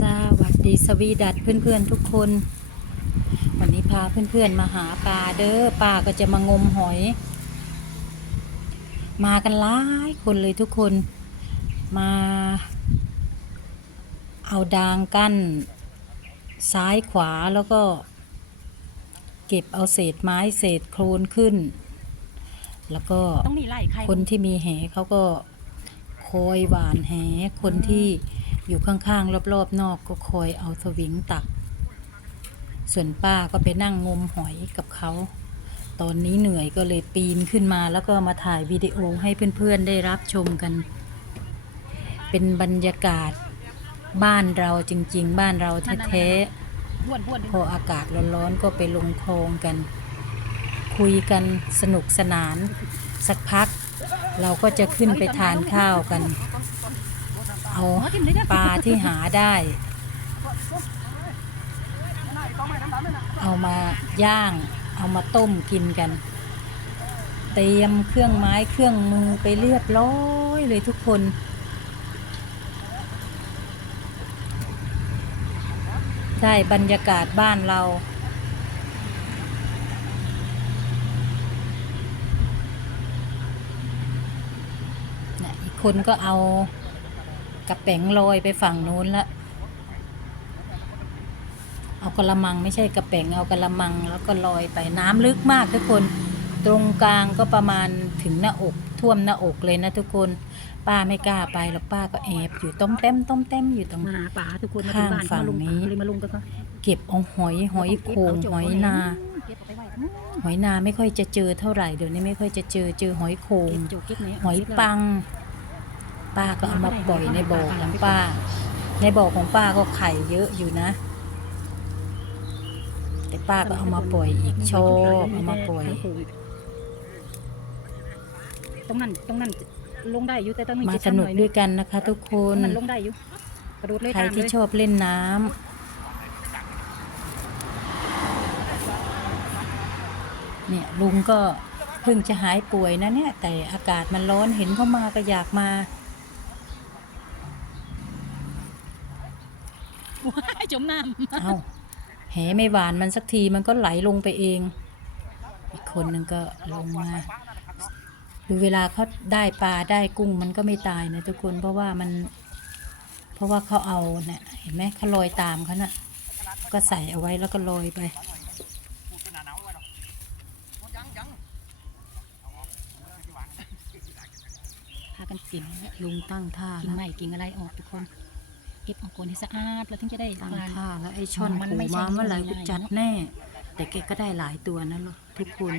สวัสดีสวีดัตเพื่อนๆทุกคน วันนี้พาเพื่อนๆมาหาปลาเด้อปลาก็จะมางมหอย มากันหลายคนเลยทุกคนมา เอาดางกั้น ซ้ายขวาแล้วก็ เก็บเอาเศษไม้เศษโคลนขึ้น แล้วก็ต้องมีไล่ใครคนที่มีแหเขาก็คอยหวานแหคนที่ อยู่ข้างๆรอบๆนอกก็คอยเอาสวิงตัก ส่วนป้าก็ไปนั่งงมหอยกับเขา ตอนนี้เหนื่อยก็เลยปีนขึ้นมาแล้วก็มาถ่ายวิดีโอให้เพื่อนๆได้รับชมกัน เป็นบรรยากาศบ้านเราจริง ๆ บ้านเราแท้ๆพออากาศร้อนๆก็ไปลงคลองกัน คุยกันสนุกสนาน สักพัก เราก็จะขึ้นไปทานข้าวกัน เอาปลาที่หาได้ เอามาย่าง เอามาต้มกินกัน เตรียมเครื่องไม้เครื่องมือไปเรียบร้อยเลยทุกคนได้บรรยากาศบ้านเรานะอีกคนก็เอา กระแป๋งลอยไปฝั่งนู้นละ เอากระมังไม่ใช่กระแป๋งเอากระมังแล้วก็ลอยไปน้ำลึกมากทุกคน ตรงกลางก็ประมาณถึงหน้าอกท่วมหน้าอกเลยนะทุกคน ป้าไม่กล้าไปหรอกป้าก็แอบอยู่ต้มเต็มต้มเต็มอยู่ตรงมาหาป่าทุกคนมาถึงบ้านข้างฝั่มางลงนี้เลยมาลงกันก็เก็บเอาหอยหอยโขงหอยนา เก็บเอาไปไว้อืมหอยนาไม่ค่อยจะเจอเท่าไหร่เดี๋ยวนี้ไม่ค่อยจะเจอเจอหอยโขงเก็บโจกเก็บไหนหอยปัง ป้าก็เอามาปล่อยในบ่อของป้า ในบ่อของป้าก็ไข่เยอะอยู่นะ แต่ป้าก็เอามาปล่อยอีกชอบเอามาปล่อย ตรงนั้นตรงนั้นลงได้อยู่แต่ต้องมีมาเจ็ดสชั้นนุหกอยด้วยกันนะคะ ทุกคตรนงนั้นลงได้อยู่กระโดดเลยใครตามที่เลยชอบเล่นน้ำเนี่ยลุงก็เพิ่งจะหายป่วยนะเนี่ย แต่อากาศมันร้อนเห็นเขามาก็อยากมา ว้ายจมน้เอาแหไม่หวานมันสักทีมันก็ไหลลงไปเอง อีกคนหนึ่งก็ลงมาดูเวลาเขาได้ปลาได้กุ้งมันก็ไม่ตายนะทุกคนเพราะว่ามัน เพราะว่าเขาเอาเนี่ยเห็นไหมเขาลอยตามเขาน่ะก็ใส่เอาไว้แล้วก็ลอยไปำพากันกินลุงตั้งท่ากินแล้วไม่กินอะไรออกทุกคน เก็บเอาโคนให้สะอาดแล้วถึงจะได้ตั้งปลาท่าแล้วไอ้ช่อนมันผูไม่ใช่มาเมื่อไหร่เรื่กูองง่ายๆจัดแน่ แต่แกก็ได้หลายตัวนะลูกทุกคน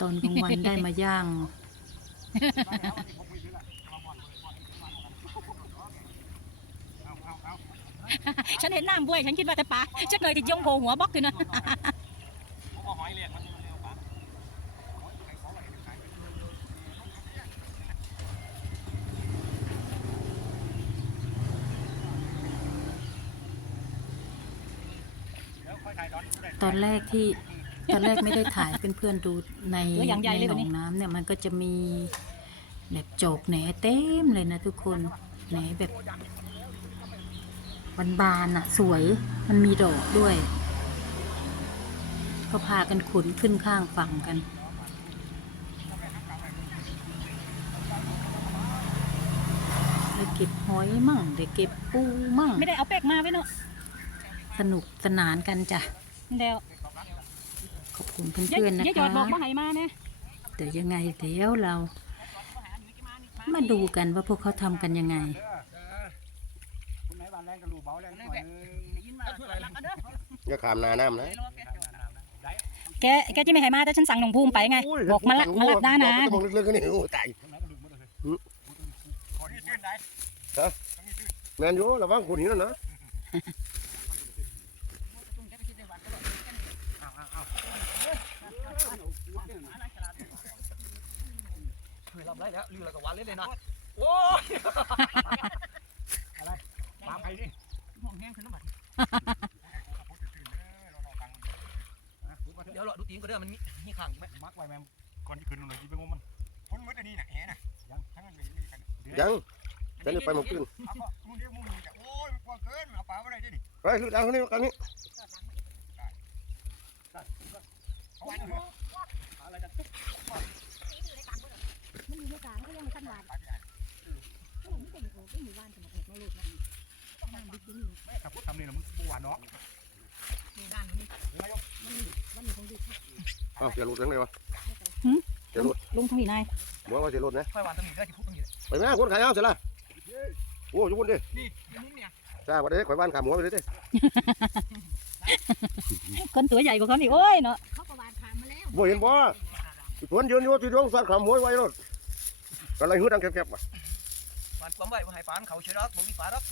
ตอนกลางวันได้มาย่างฉันเห็นน้ำบ้วย ฉันคิดว่าแต่ปลาฉันเลยติดยงโผล่หัวบล็อกอยู่นะ ตอนแรกที่ตอนแรกไม่ได้ถ่ายเพื่อนๆดูในตัวอย่างใหญ่ในเลยหนแบบอนี้งน้ำเนี่ยมันก็จะมีแบบโจกแหนเต็มเลยนะทุกคนแหนแบบบานๆอะ สวยมันมีดอกด้วย ก็พากันขุนขึ้นข้างฝั่งกัน ได้เก็บหอยมั่งได้เก็บปูมั่ง ไม่ได้เอาแป๊กมาไว้เนาะสนุกสนานกันจ้ะ เดี๋ยวขอบคุณยายเพื่อนๆนะยายจอคะดบอกว่าให้มาเนี่ยเดี๋ยวยังไงเดี๋ยวเรา มาดูกันว่าพวกเขาทำกันยังไงอย่าขามนาน้ำนะแกแกจะไม่ให้มาแต่ฉันสั่งหนองภูมิไปไงบอกมาละมาละด้านะบอกลึกๆกันนี่โอ้ตายฮะแมนยูระวังคนนี้นะนะ รับได้แล้วลือแล้วก็วันเล่นเลยนะโอ้ยอะไรตามไปดิห้องแห้งขึ้นน้ำมันเดี๋ยวเราดูตีนก็ได้มันมีมีขังไหมมักไว้แม่งก่อนที่คืนหน่อยที่ไปงมมันพ้นมืดอันนี้น่ะแหน่ะยังทั้งนั้นเลยนี่กันยังจะได้ไปหมดขึ้นเอาก็มึงเรียกมึงมึงจะโอ้ว่าเกินเอาปลาไว้ได้ดิไปลึกดังคนนี้กันนี้ เอาไว้เถอะอะไรนะมันมีกลางก็ยังขั้นหวานก็ยังไม่เป็นโอ้ไม่มีว่านสมบูรณ์ไม่ลูกนะน้ำดิบนี่ถ้าพูดทำนี่นะมึงบหวานเนาะด้านนี้มันมีมันมีของดิบอ้าวเสียรถยังไงวะลงทางนี้นายบอกว่าเสียรถนะค่อยหวานตรงนี้ได้ที่พูดตรงนี้ไปแม่คนขายเอาเสร็จละโอ้ยบุญดินี่มุมเนี่ยจ้าวันนี้ข่อยบ้านขาหมูไปเลยดิคนตัวใหญ่กว่าเขาอีกโอ้ยเนาะ บ่เห็นบ่สวนยืนอยู่ที่ดวงสัตว์ขำหวยไว้รถก็เลยหื้อดังแคบๆมาหวานปั๊มไหวมาให้ปานเขาเชื่อรักบ่มีปลารัก